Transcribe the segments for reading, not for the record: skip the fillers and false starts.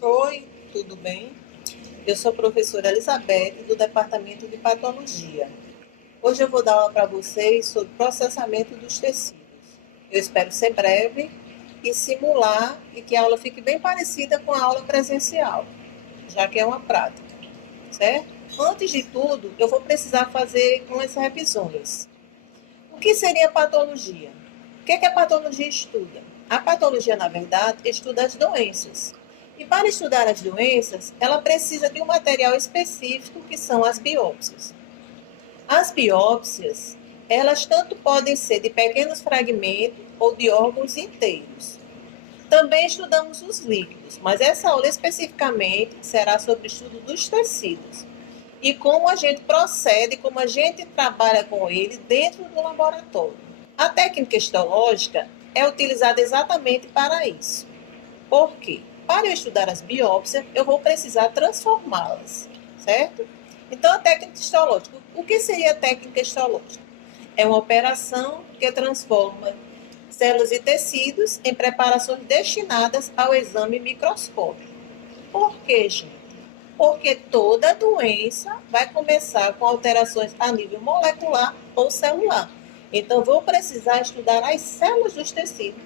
Oi, tudo bem? Eu sou a professora Elizabeth, do Departamento de Patologia. Hoje eu vou dar aula para vocês sobre processamento dos tecidos. Eu espero ser breve e simular e que a aula fique bem parecida com a aula presencial, já que é uma prática, certo? Antes de tudo, eu vou precisar fazer umas revisões. O que seria patologia? O que a patologia estuda? A patologia, na verdade, estuda as doenças. E para estudar as doenças, ela precisa de um material específico, que são as biópsias. As biópsias, elas tanto podem ser de pequenos fragmentos ou de órgãos inteiros. Também estudamos os líquidos, mas essa aula especificamente será sobre o estudo dos tecidos e como a gente procede, como a gente trabalha com ele dentro do laboratório. A técnica histológica é utilizada exatamente para isso. Por quê? Para eu estudar as biópsias, eu vou precisar transformá-las, certo? Então, a técnica histológica. O que seria a técnica histológica? É uma operação que transforma células e tecidos em preparações destinadas ao exame microscópico. Por quê, gente? Porque toda doença vai começar com alterações a nível molecular ou celular. Então, vou precisar estudar as células dos tecidos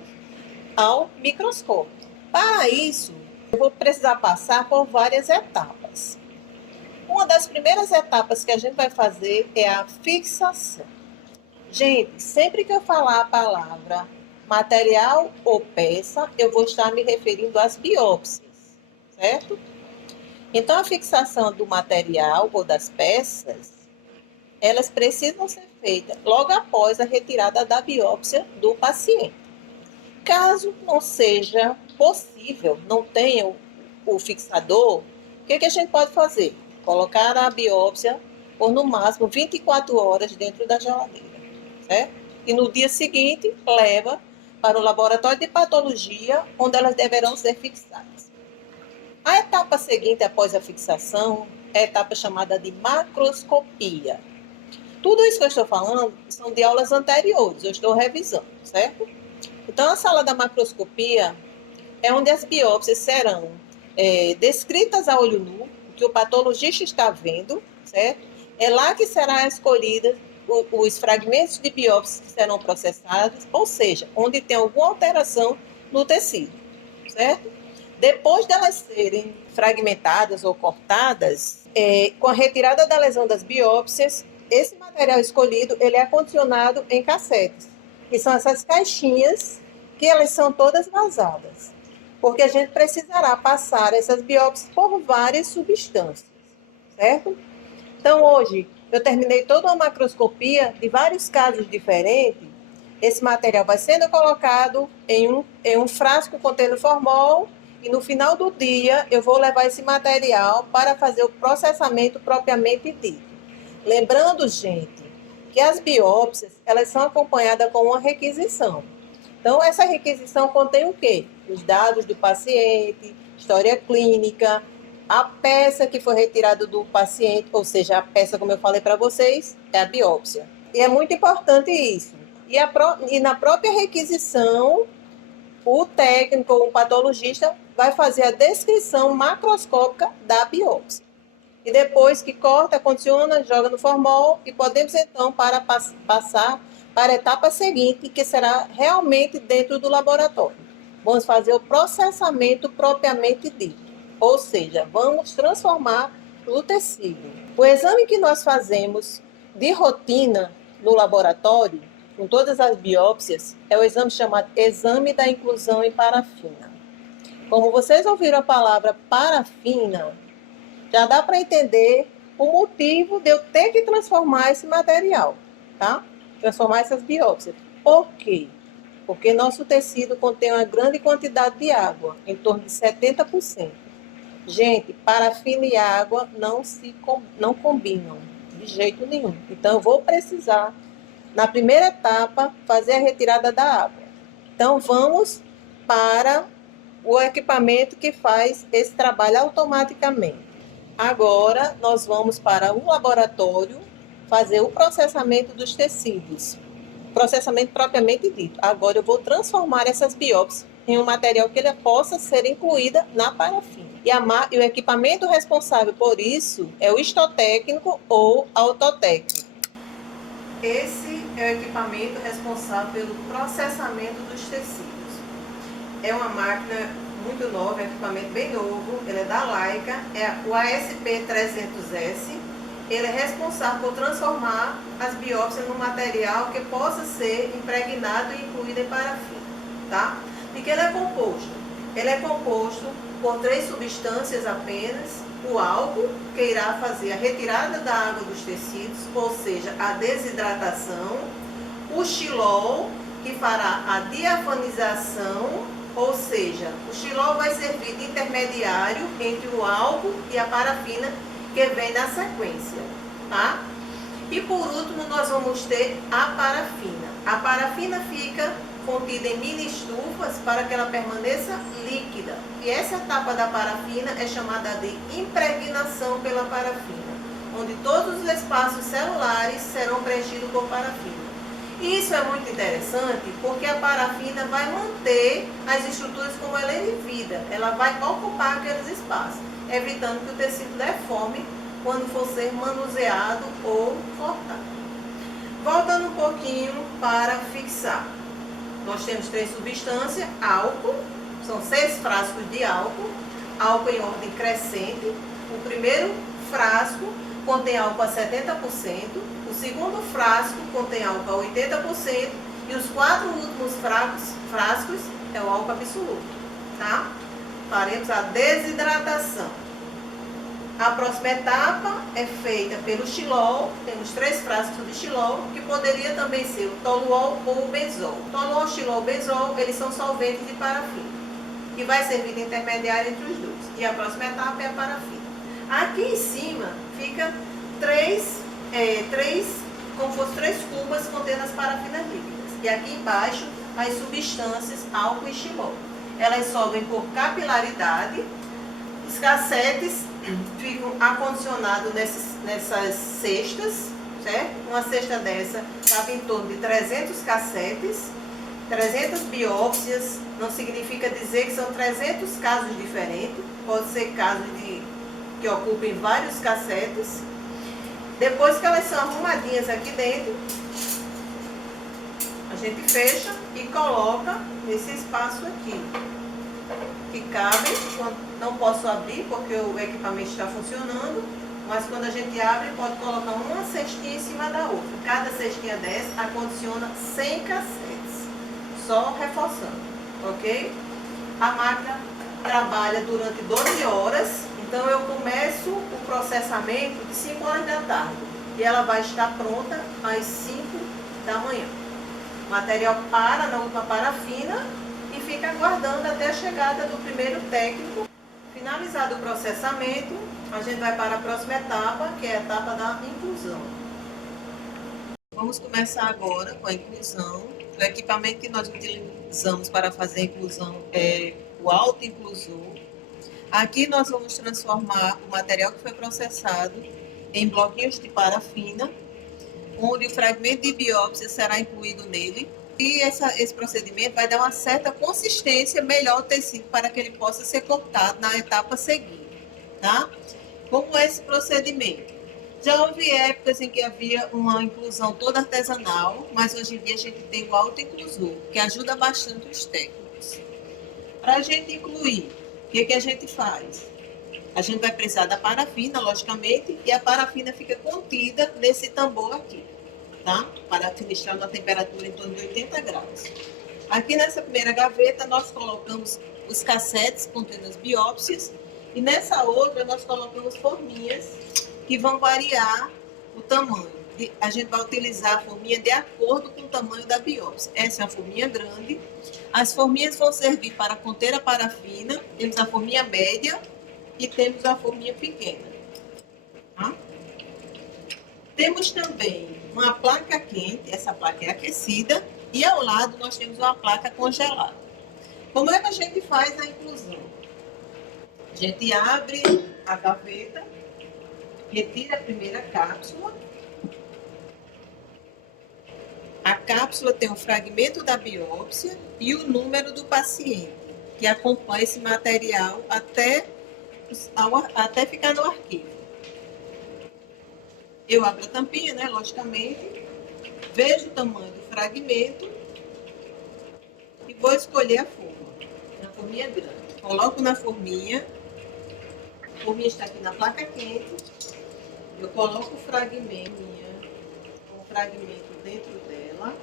ao microscópio. Para isso, eu vou precisar passar por várias etapas. Uma das primeiras etapas que a gente vai fazer é a fixação. Gente, sempre que eu falar a palavra material ou peça, eu vou estar me referindo às biópsias, certo? Então, a fixação do material ou das peças, elas precisam ser feitas logo após a retirada da biópsia do paciente. Caso não seja possível, não tenha o fixador, o que a gente pode fazer? Colocar a biópsia por no máximo 24 horas dentro da geladeira, certo? E no dia seguinte, leva para o laboratório de patologia, onde elas deverão ser fixadas. A etapa seguinte, após a fixação, é a etapa chamada de macroscopia. Tudo isso que eu estou falando são de aulas anteriores, eu estou revisando, certo? Então, a sala da macroscopia é onde as biópsias serão descritas a olho nu, o que o patologista está vendo, certo? É lá que será escolhida os fragmentos de biópsias que serão processados, ou seja, onde tem alguma alteração no tecido, certo? Depois delas serem fragmentadas ou cortadas, com a retirada da lesão das biópsias, esse material escolhido ele é condicionado em cassetes, que são essas caixinhas que elas são todas vazadas, porque a gente precisará passar essas biópsias por várias substâncias, certo? Então, hoje, eu terminei toda uma macroscopia de vários casos diferentes. Esse material vai sendo colocado em um frasco contendo formol e no final do dia eu vou levar esse material para fazer o processamento propriamente dito. Lembrando, gente, que as biópsias, elas são acompanhadas com uma requisição. Então, essa requisição contém o quê? Os dados do paciente, história clínica, a peça que foi retirada do paciente, ou seja, a peça, como eu falei para vocês, é a biópsia. E é muito importante isso. E na própria requisição, o técnico ou o patologista vai fazer a descrição macroscópica da biópsia. E depois que corta, condiciona, joga no formol e podemos então passar para a etapa seguinte, que será realmente dentro do laboratório. Vamos fazer o processamento propriamente dito, ou seja, vamos transformar o tecido. O exame que nós fazemos de rotina no laboratório, com todas as biópsias, é o exame chamado exame da inclusão em parafina. Como vocês ouviram a palavra parafina, já dá para entender o motivo de eu ter que transformar esse material, tá? Transformar essas biópsias. Por quê? Porque nosso tecido contém uma grande quantidade de água, em torno de 70%. Gente, parafina e água não combinam de jeito nenhum. Então, eu vou precisar, na primeira etapa, fazer a retirada da água. Então, vamos para o equipamento que faz esse trabalho automaticamente. Agora, nós vamos para um laboratório fazer o processamento dos tecidos. Processamento propriamente dito. Agora, eu vou transformar essas biópsias em um material que ele possa ser incluída na parafina. E o equipamento responsável por isso é o histotécnico ou autotécnico. Esse é o equipamento responsável pelo processamento dos tecidos. É uma máquina muito nova, é um equipamento bem novo, ele é da Leica, é o ASP300S. Ele é responsável por transformar as biópsias num material que possa ser impregnado e incluído em parafina, tá? De que ele é composto? Ele é composto por 3 substâncias apenas: o álcool, que irá fazer a retirada da água dos tecidos, ou seja, a desidratação; o xilol, que fará a diafanização, ou seja, o xilol vai servir de intermediário entre o álcool e a parafina, que vem na sequência, tá? E por último, nós vamos ter a parafina. A parafina fica contida em mini estufas para que ela permaneça líquida. E essa etapa da parafina é chamada de impregnação pela parafina, onde todos os espaços celulares serão preenchidos por parafina. E isso é muito interessante porque a parafina vai manter as estruturas como ela é de vida. Ela vai ocupar aqueles espaços, evitando que o tecido deforme quando for ser manuseado ou cortado. Voltando um pouquinho para fixar. Nós temos 3 substâncias: álcool, são 6 frascos de álcool em ordem crescente. O primeiro frasco contém álcool a 70%, o segundo frasco contém álcool a 80% e os 4 últimos frascos é o álcool absoluto, tá? Faremos a desidratação. A próxima etapa é feita pelo xilol. Temos 3 frascos de xilol, que poderia também ser o toluol ou o benzol. Toluol, xilol, benzol, eles são solventes de parafina, que vai servir de intermediário entre os dois. E a próxima etapa é a parafina. Aqui em cima fica 3 como fossem 3 cubas contendo as parafinas líquidas. E aqui embaixo as substâncias álcool e xilol. Elas sobem por capilaridade. Os cassetes ficam acondicionados nessas cestas, certo? Uma cesta dessa cabe em torno de 300 cassetes, 300 biópsias. Não significa dizer que são 300 casos diferentes, pode ser casos que ocupem vários cassetes. Depois que elas são arrumadinhas aqui dentro, a gente fecha e coloca nesse espaço aqui, que cabe. Não posso abrir porque o equipamento está funcionando, mas quando a gente abre, pode colocar uma cestinha em cima da outra. Cada cestinha dessa acondiciona 100 cassetes, só reforçando, ok? A máquina trabalha durante 12 horas, então eu começo o processamento de 5 horas da tarde e ela vai estar pronta às 5 da manhã. O material para na última parafina e fica aguardando até a chegada do primeiro técnico. Finalizado o processamento, a gente vai para a próxima etapa, que é a etapa da inclusão. Vamos começar agora com a inclusão. O equipamento que nós utilizamos para fazer a inclusão é o autoinclusor. Aqui nós vamos transformar o material que foi processado em bloquinhos de parafina, onde o fragmento de biópsia será incluído nele. E esse procedimento vai dar uma certa consistência melhor ao tecido para que ele possa ser cortado na etapa seguinte, tá? Como esse procedimento? Já houve épocas em que havia uma inclusão toda artesanal, mas hoje em dia a gente tem o autoinclusor, que ajuda bastante os técnicos. Para a gente incluir, o que a gente faz? A gente vai precisar da parafina, logicamente, e a parafina fica contida nesse tambor aqui, tá? Para administrar uma temperatura em torno de 80 graus. Aqui nessa primeira gaveta nós colocamos os cassetes contendo as biópsias e nessa outra nós colocamos forminhas que vão variar o tamanho. A gente vai utilizar a forminha de acordo com o tamanho da biópsia. Essa é uma forminha grande. As forminhas vão servir para conter a parafina. Temos a forminha média e temos a forminha pequena, tá? Temos também uma placa quente, essa placa é aquecida, e ao lado nós temos uma placa congelada. Como é que a gente faz a inclusão? A gente abre a gaveta, retira a primeira cápsula. cápsula tem o fragmento da biópsia e o número do paciente, que acompanha esse material até ficar no arquivo. Eu abro a tampinha, né, logicamente, vejo o tamanho do fragmento e vou escolher a forma. A forminha grande. Coloco na forminha, a forminha está aqui na placa quente, eu coloco o fragmento dentro dela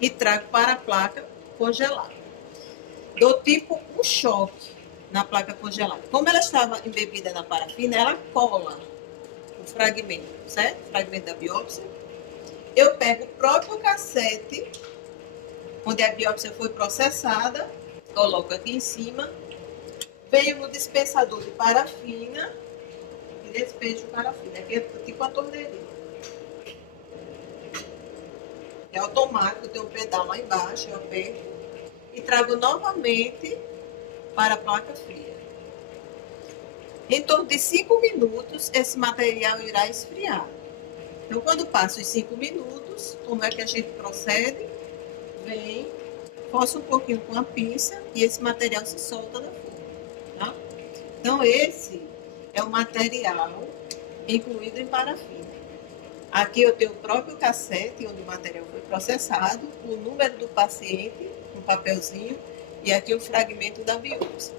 e trago para a placa congelada. Dou tipo um choque na placa congelada. Como ela estava embebida na parafina, ela cola o fragmento, certo? O fragmento da biópsia. Eu pego o próprio cassete, onde a biópsia foi processada, coloco aqui em cima, venho no dispensador de parafina e despejo parafina. Aqui é tipo a torneirinha. É automático, tem um pedal lá embaixo, eu aperto e trago novamente para a placa fria. Em torno de 5 minutos, esse material irá esfriar. Então, quando passa os 5 minutos, como é que a gente procede? Vem, força um pouquinho com a pinça e esse material se solta da forma. Tá? Então, esse é o material incluído em parafina. Aqui eu tenho o próprio cassete, onde o material foi processado, o número do paciente, um papelzinho, e aqui o fragmento da biópsia.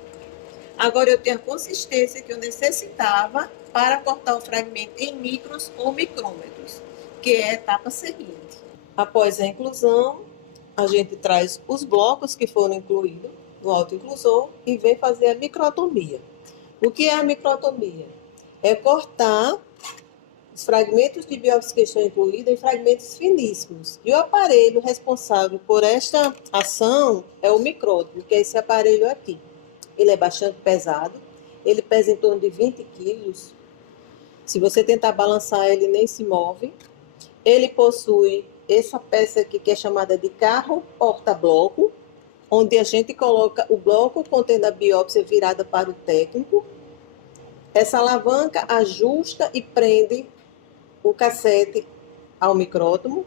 Agora eu tenho a consistência que eu necessitava para cortar o fragmento em micros ou micrômetros, que é a etapa seguinte. Após a inclusão, a gente traz os blocos que foram incluídos no autoinclusor e vem fazer a microtomia. O que é a microtomia? É cortar os fragmentos de biópsia que estão incluídos em fragmentos finíssimos. E o aparelho responsável por esta ação é o micrótomo, que é esse aparelho aqui. Ele é bastante pesado, ele pesa em torno de 20 quilos. Se você tentar balançar, ele nem se move. Ele possui essa peça aqui que é chamada de carro porta-bloco, onde a gente coloca o bloco contendo a biópsia virada para o técnico. Essa alavanca ajusta e prende o cassete ao micrótomo.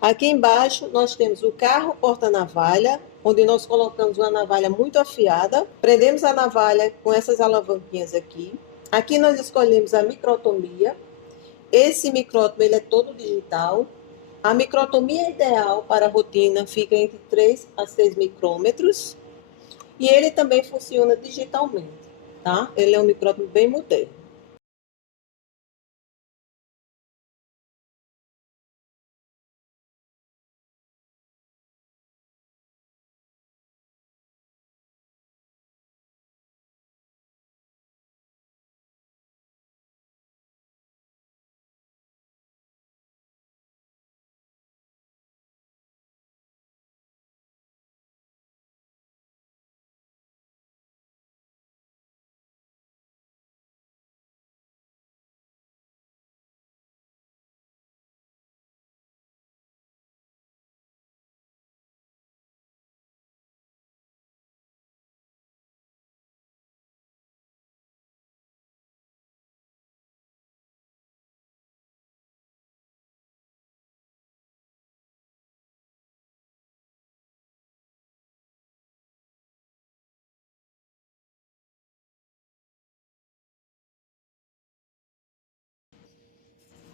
Aqui embaixo nós temos o carro porta-navalha, onde nós colocamos uma navalha muito afiada. Prendemos a navalha com essas alavanquinhas aqui. Aqui nós escolhemos a microtomia. Esse micrótomo ele é todo digital. A microtomia ideal para a rotina fica entre 3 a 6 micrômetros. E ele também funciona digitalmente, tá? Ele é um micrótomo bem moderno.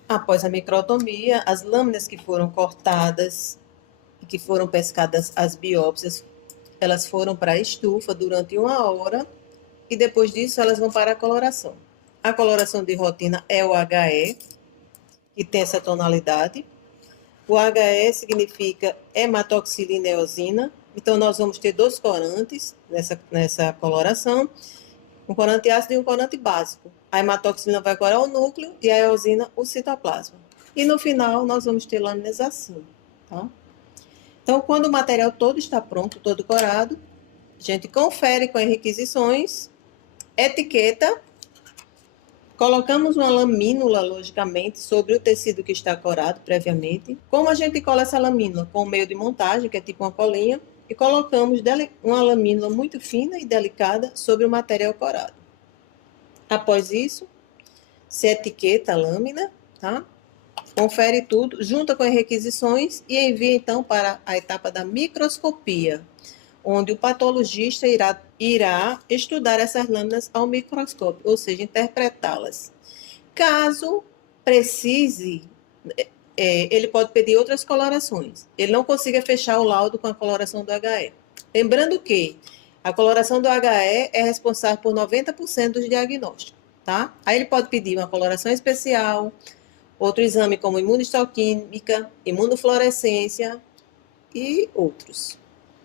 Após a microtomia, as lâminas que foram cortadas e que foram pescadas as biópsias, elas foram para a estufa durante 1 hora e depois disso elas vão para a coloração. A coloração de rotina é o HE, que tem essa tonalidade. O HE significa hematoxilina eosina, então nós vamos ter 2 corantes nessa coloração, um corante ácido e um corante básico. A hematoxilina vai corar o núcleo e a eosina o citoplasma. E no final nós vamos ter lâminas assim, tá? Então, quando o material todo está pronto, todo corado, a gente confere com as requisições, etiqueta, colocamos uma lamínula, logicamente, sobre o tecido que está corado previamente. Como a gente cola essa lamínula? Com o meio de montagem, que é tipo uma colinha, e colocamos uma lamínula muito fina e delicada sobre o material corado. Após isso, se etiqueta a lâmina, tá? confere tudo, junta com as requisições e envia então para a etapa da microscopia, onde o patologista irá estudar essas lâminas ao microscópio, ou seja, interpretá-las. Caso precise, ele pode pedir outras colorações. Ele não consiga fechar o laudo com a coloração do HE. Lembrando que a coloração do HE é responsável por 90% dos diagnósticos, tá? Aí ele pode pedir uma coloração especial, outro exame como imunohistoquímica, imunofluorescência e outros.